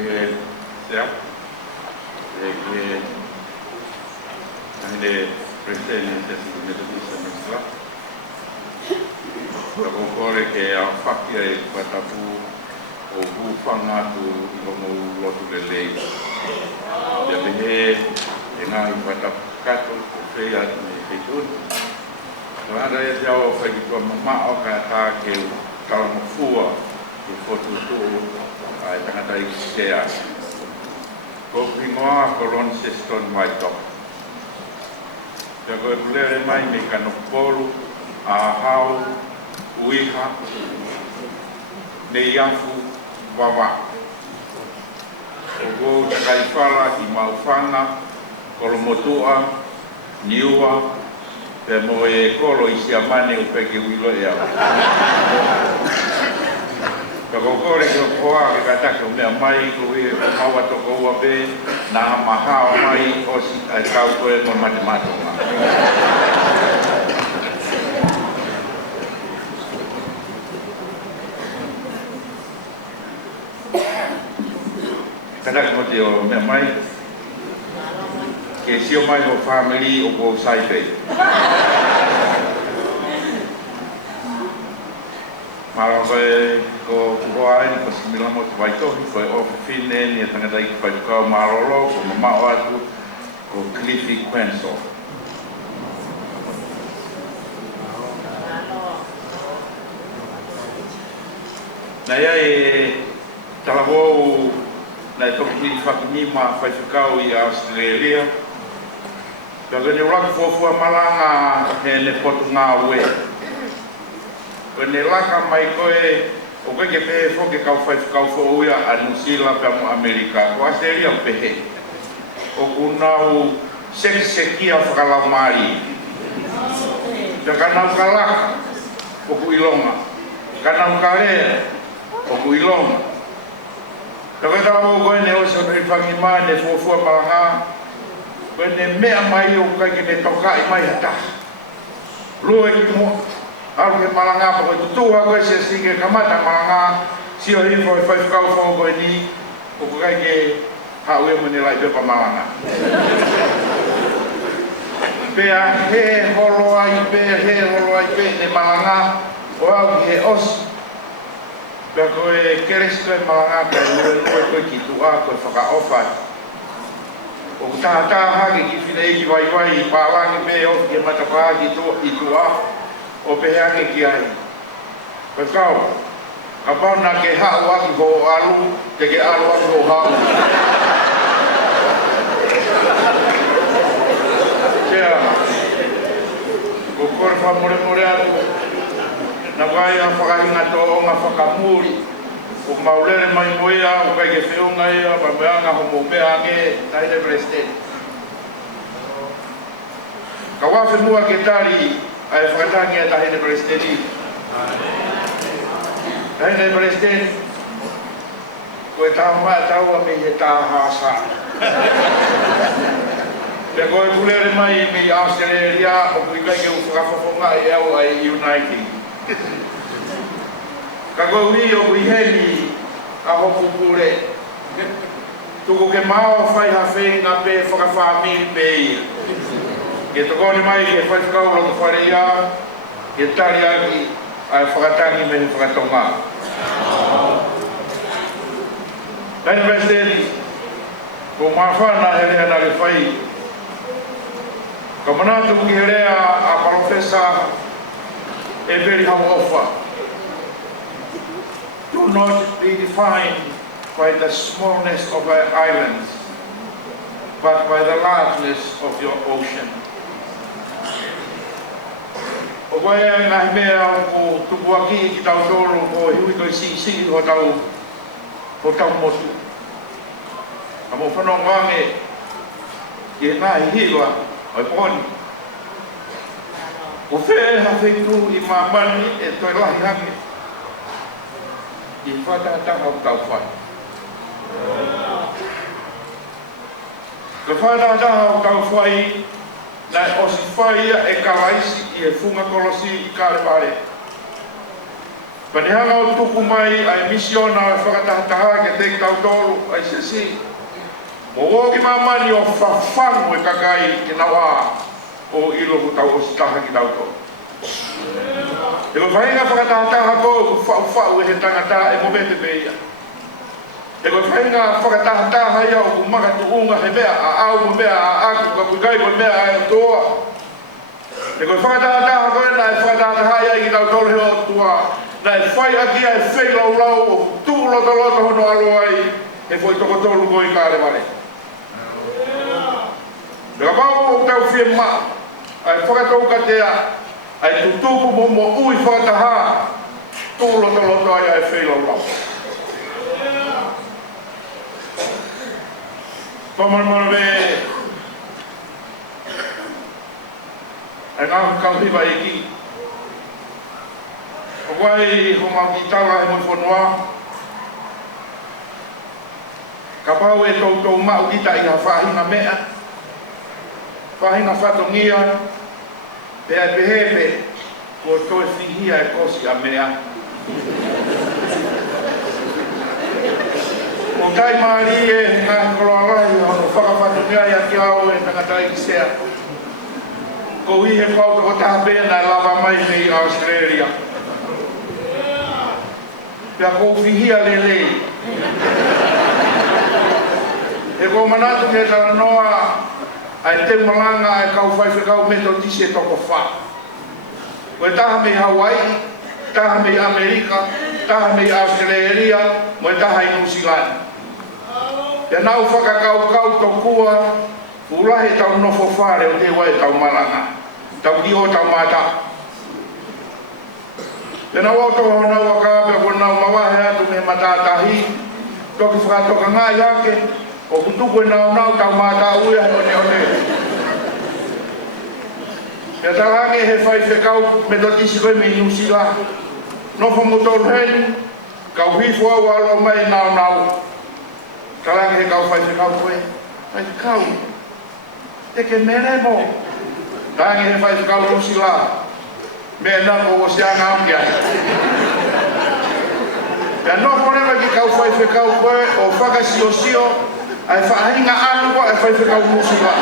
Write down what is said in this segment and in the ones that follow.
que sea que ande presidente de la Ko kore ke a whakia e patapu o hupanga tu i homo lotu le lei. Ia mehe e ngā i patapu kato o whea me te tūnu. Ko hara e te ao whaki tua mamao ka tā ke kalamafua i whotu tū a e tangata i sea. Ko pingoa ko Ron Seston Waitok. Ia koe kulere mai me kanokolu a hau uiha ne iafu wawa. O go takaifala i maufanga, kolomotua, niua, pe mo e kolo i siamane o peke uilo e au. Ka kokore ki o koa ke katake o mea mai kui e maua toko ua pe na mahao mai o si ai kau koe mo matematonga. Kanak mo te o mea mai ke sio mai o family o ko saipei. Mara koe ko kuhoai ni ko similamo te waitohi koe ofi fine ni e tangata i whai kau marolo ko mamao atu ko Cliffy Quenso. Na ia e talawou na e toki ki whakinima whaifukau i Australia. Ka gane uraku fofua malanga he ne potu ngā ue. Ka ne laka mai koe o koe ke pehe whoke kau whaifukau fōuia a New Zealand pia mo Amerika. Ko Australia o pehe. O kunau sekia whakalau maari. Ka kanau ka laka o ku ilonga. Kanau ka lea o ku ilonga. Ka kata mo koe ne oso ni whangima ne fuafua malanga. Koe ne mea mai o kai ke ne toka i mai hata. Lua i mo aru ke malanga pa koe tutua koe se sige kamata malanga. Sio hifo i whaifukau whao koe ni. O kai ke haue mo ne lai pepa malanga. Pea he holoa i pe ne malanga. O au ki he osi. Pea koe keresto e malanga ka lue koe ki tua koe whakaofai. O kutaha hake ki whina eki waiwai i pālangi me o ki e matapaa ki tua o peheange ki ai. Koe kau, ka pauna ke hau aki ho alu, te ke alu aki ho hau. Tea, ko kore whamore atu, na kai a whakahinga tō o ngā whakamuri. O maulere mai moea, o kai ke whiunga ea, pa meanga homo meange, taine presidente. Ka wafe mua ke tari, ai whakatangi a taine presidente. Taine presidente, koe tāma taua me he tā hāsa. Te koe kulere mai me Australia, o kui kai ke whakafofonga e au ai United. Ka koe ui o kui heni a hoku kure. Tuko ke mao whai hawhi ngā pe whakawhamiri pe ia. Ke tokoni mai ke whai whakaulo ku whare ia, ke tari aki ai whakatangi me he whakatonga. Taini Presidenti, ko mawhana he rea nare whai. Ka manatu ki he rea a Profesa Everi Hauofa. Do not be defined by the smallness of our islands, but by the largeness of your ocean. O koe ngā mea o tuku aki ki tau tōru o hui toi si ho tau motu. A mo whanau ngange i ngā hiwa o poni. O whea whentu i mamani e toi lahi hange. I whātātanga o tau whai. Ka whātātanga o tau whai, nai osi whaia e karaisi i e whunga kolosi i kāre pare. Panehanga o tuku mai ai misiona e whakatahataha ke te tautolu ai sisi. Mo o ki mamani o whawhangu e kakai ke nawa o ilo ku tau o sitaha ki tautolu. E ko whainga whakatahataha ko ku whau e he tangata e mo bete beia. E ko whainga whakatahataha ia o ku makatuunga he mea a au mo mea a aku ka kukai mo mea a e toa. E ko whakatahataha ko e na e whakatahataha ia ki tautolu he o tua. Na e whai aki a e whai lau lau o tū loto loto hono alo ai e fwoi toko tolu ko i kāre wale. Naka mau o tau whie maa a e whakatau katea a e tutupu mo mo ui whakataha tū loto loto ai a e whai lau lau. Pamanmano me e ngā kauhiwa e ki. Wai ho makitala e mo whanua. Ka pau e tau mau kita i ha whahinga mea. Whahinga whatongia. Pea pehepe ko toe whihia e kosi a mea. O tai maari e ngā koloalai hono whakawhatongia i a ki au e tangatai ki sea. Ko hi he whau toko taha pēna e lava mai nei Australia. Pea kou whihia lelei. E kou manatu me tala noa ai te malanga e kau whaiwhekau metodisi e toko wha. Koe taha mei Hawaii, taha mei Amerika, taha mei Australia, mo e taha i New Zealand. Pea nau whakakau kau tokua, ulahe tau nofo whare o te wai tau malanga. Tau ki o tau mata. Pena wato hona wakape o nau mawahe atu me matatahi. Toki whakatoka ngai hake. O kutuku e nau tau mata uia hone hone. Pea talange he whai whekau me dotisi koe me inusila. Nofo mutolu heni. Kau hifu au alo mai nau. Talange he kau whai whekau koe. Whai whekau. Eke mere mo. Talange he whai whekau inusila. Me na ko se anga amia. Ya no problema ki kau foi fekau ko o faka sio ai fa hinga anu ko ai foi fekau musika.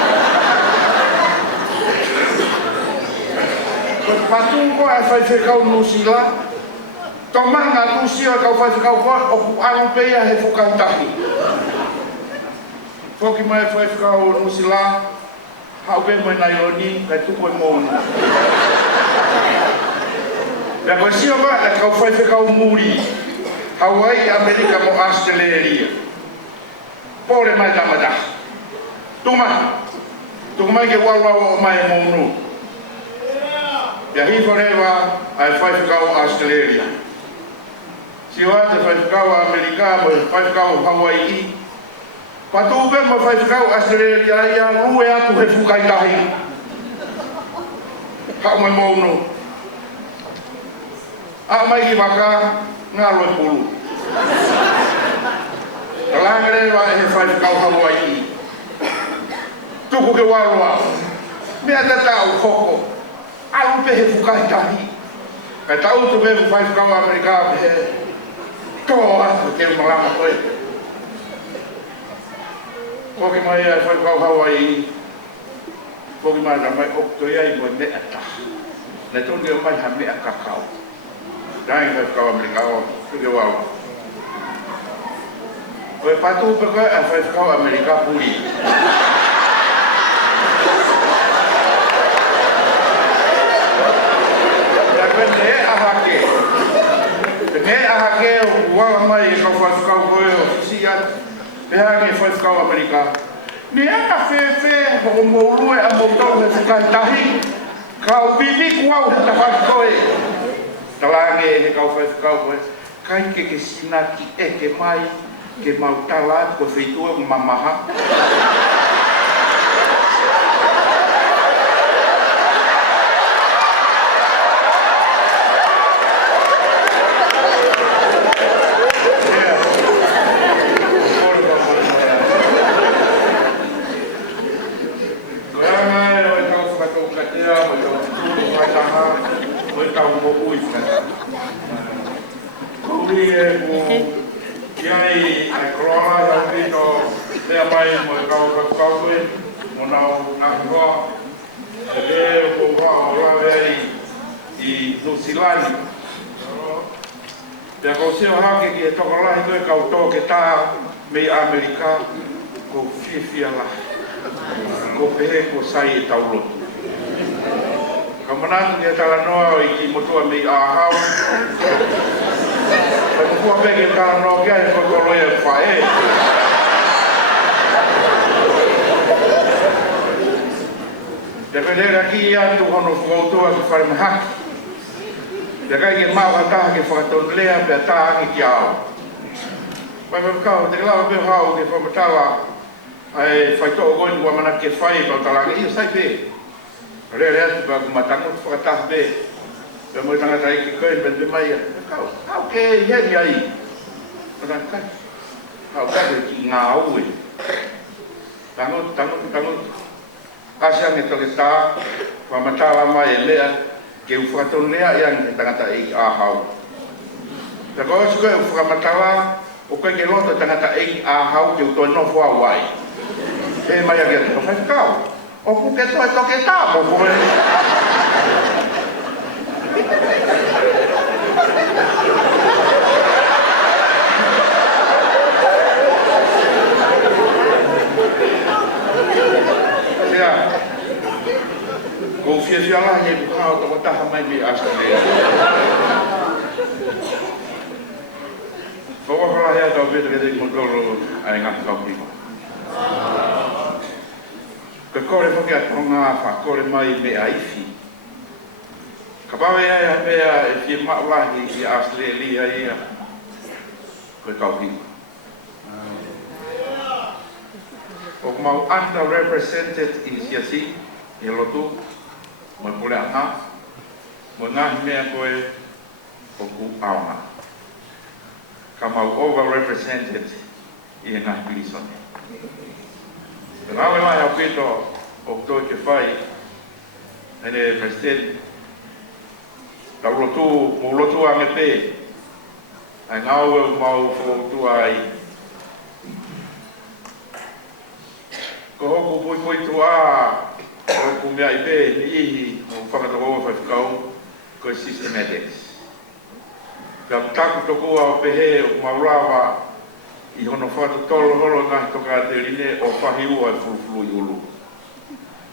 Ko patun ko ai foi fekau musila. Tomanga tu sio kau foi fekau ko o anu pe ia he fokai tahi. Foki mai foi fekau musila. Hau be mai na yoni kai tu ko mo. La kosia ba e kau whai whekau muri. Hawaii, Amerika mo Australia. Pore mai tamata. Tuma ke wawa o mai monu. Ya hi forever ai whai whekau Australia. Siwa te whai whekau Amerika mo whai whekau Hawaii. Patu be mo whai whekau Australia ia rue atu he fukai tahi. Hau mai monu. A mai ki waka ngā roi pulu. Talangere wa e whai whekau Hawaii. Tuku ke waroa. Mea tatau koko. Alu pe he fukai tahi. Kai tau tu me whai whekau Amerika he. Toa ke malama koe. Koki mai e whai whekau Hawaii. Koki mai na mai okto iai mo mea tahi. Na tōne o mai ha mea kakao. Dai whai whekau Amerika o. Tuke wawa. Koe patu pe koe a whai whekau Amerika puri. Ia koe ne ahake. Ne ahake o wala mai e kau whai whekau koe o fisi atu. Peha ke whai whekau Amerika. Ni aka whewhe ho mourue a motau he whukai tahi. Kau bibiku au he tawhai koe. Talange he kau whai whekau koe. Kai ke sinaki e ke mai. Ke mautala ko feitua mamaha. e ko iai ai korola ya pito lea mai mo e kau e mo nau ngahiroa e ko wao lawe ai i Nusilani. Pea ko seo hake ki e tokolahi koe kau tō ke tā mei Amerika ko whiwhia la. Ko pehe ko sai e taulotu. Ka manatu ki e talanoa i ki motua mei āhau. Ka mokua peke talanoa kia e kokoloia e whae. Te pelera ki atu hono whautua ki whare mahaki. Te kai ke maua taha ke whakatonu lea pia taha ki ao. Pai me kau, te lawa peo hau ke whamatala ai whaitoa goi kua mana ke whai pao talanga. Ia sai pe. Rere atu pa kumatangu tu whakataha pe. Pia mo tangata i ki koe pe mai. Kau ke heri ai. Pata kai. Kau kai ki ngā ue. Tangut. Asia me toke tā. Whamatala mai e lea. Ke u whakatonu lea iang ke tangata i āhau. Te koe su koe u whakamatala, o koe ke loto tangata i āhau ke u toi nofo au ai. E mai a kia te tokai kau. O ku ke toi toke tā po koe. Sea, ko fia la ye buka o to taha mai mi asta ne. Ko wa ya to be de mo dolo ai nga ka pima. Ko kore fo kia tonga fa kore mai me aifi. Ka ba ya be ya fi ma la hi Australia ia. Ko ka pima. O mau underrepresented in siasi e lotu mo pule anga mo ngahi mea koe o ku aonga. Ka mau overrepresented i e ngahi pilisone. Te ngawe mai au pito o toi ke whai ene president tau lotu, mo lotu a me pe ai ngau e mau lotu ai ko hoku pui tua o ku mea i pe ni ihi o whakatoko whakau ko systematics. Ka taku toko a pehe o maurawa i hono whatu tolo holo ngahi toka te rine o whahi ua e fulufulu i ulu.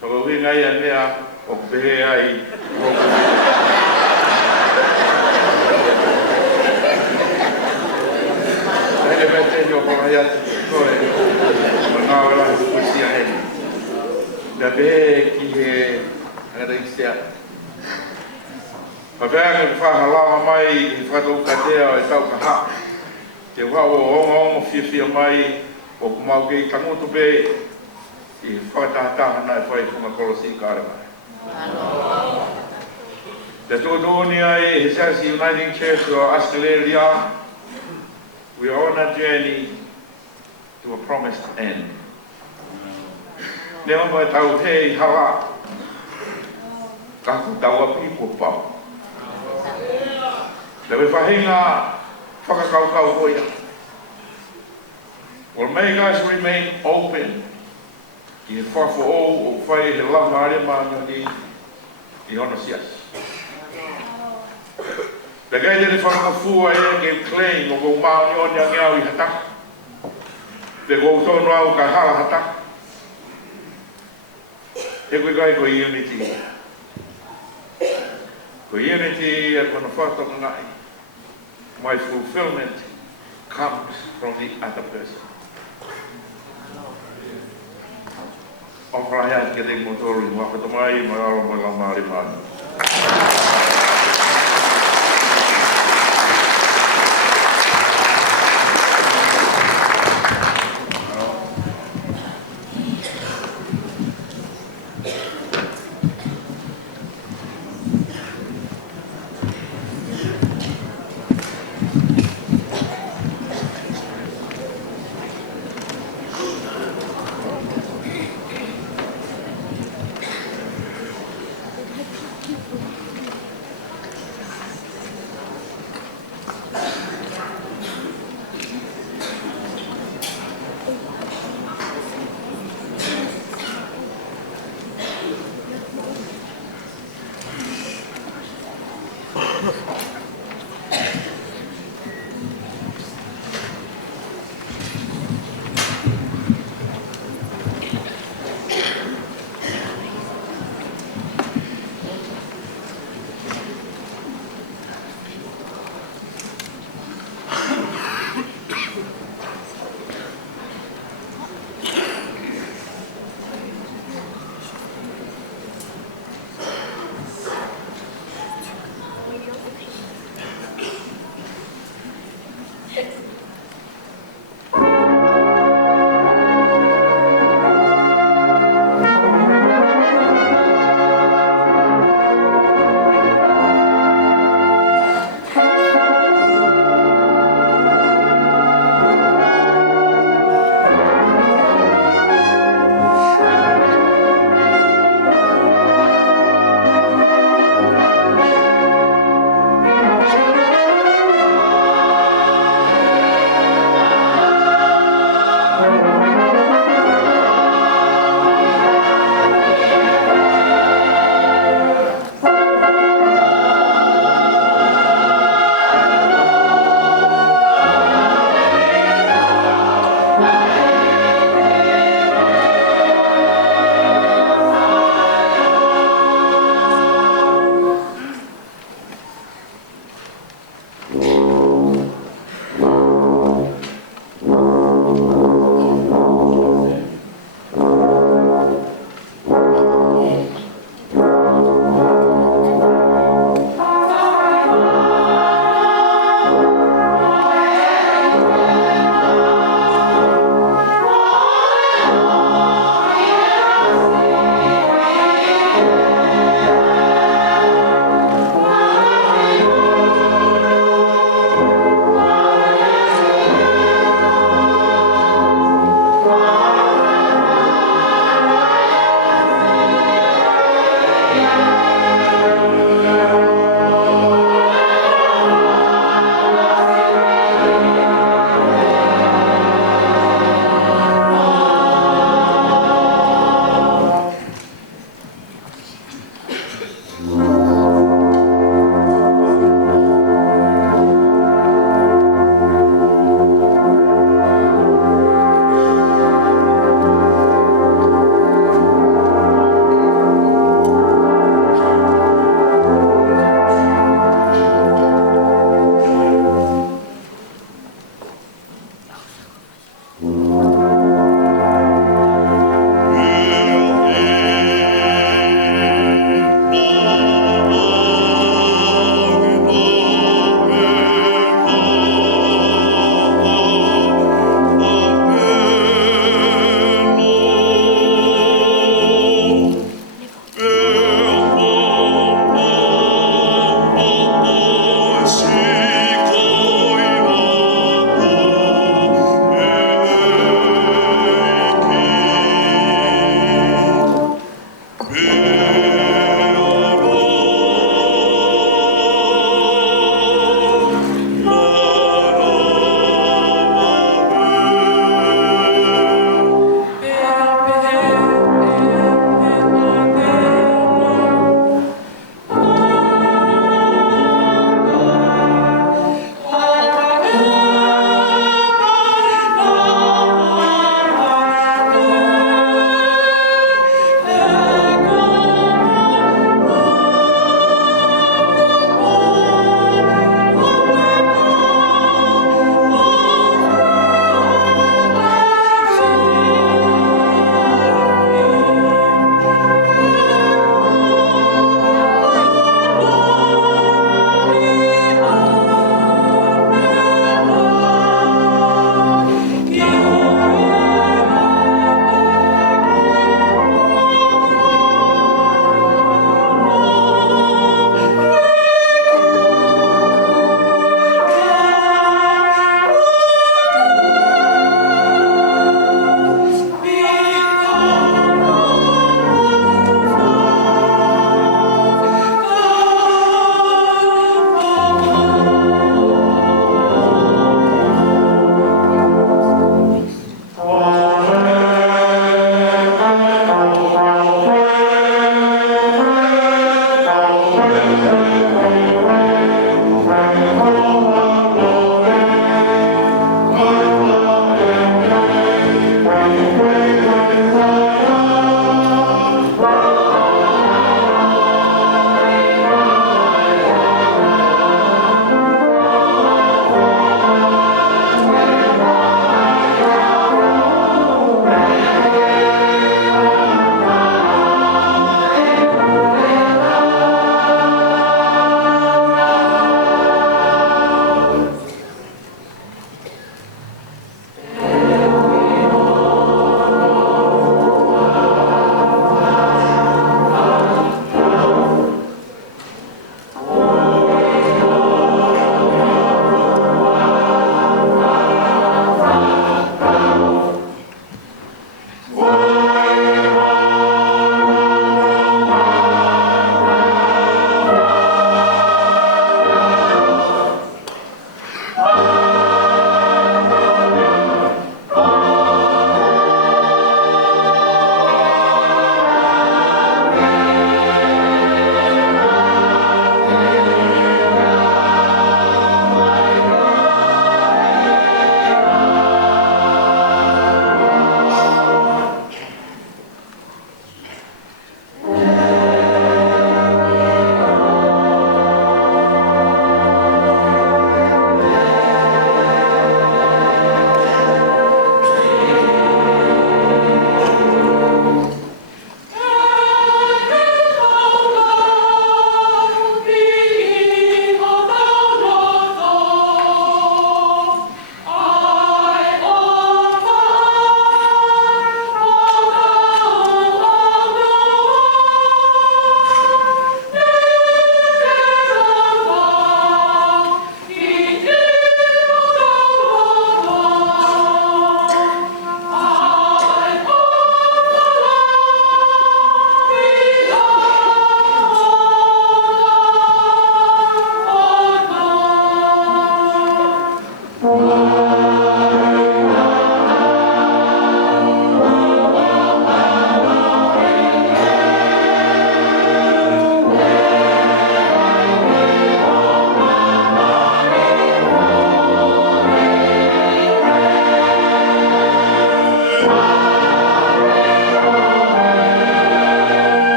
Toko hui ngai a mea o pehe ai roku. Hene mea tehi o kora hiatu koe. Ngā wala hi kusia hene. Da be ki he ngata istea. Pawea ka whahalama mai i whakau katea o e tau ka ha. Te whao o ongo whiawhia mai o kumau kei tangoto pe i whakatahataha nai whai whunga kolosi kāre mai. Te tōtōni ai he Sasi Uniting Church o Australia. We are on a journey to a promised end. Nea mai tau hei hala, kaku tau api ko pau. Te we whahinga whakakaukau koia. Will make us remain open i he whafo o whai he langa are maanga ni i hono sias. Te gai tere whakamafua e ke claim o kou maoni o nia ngeau i hataka. Te kou tono au ka hala hataka. Te koe kai ko unity. Ko unity e kono whataka ngai. My fulfillment comes from the other person. O praia ke te motoru i whakatamai, mai alo mai lau maari maari.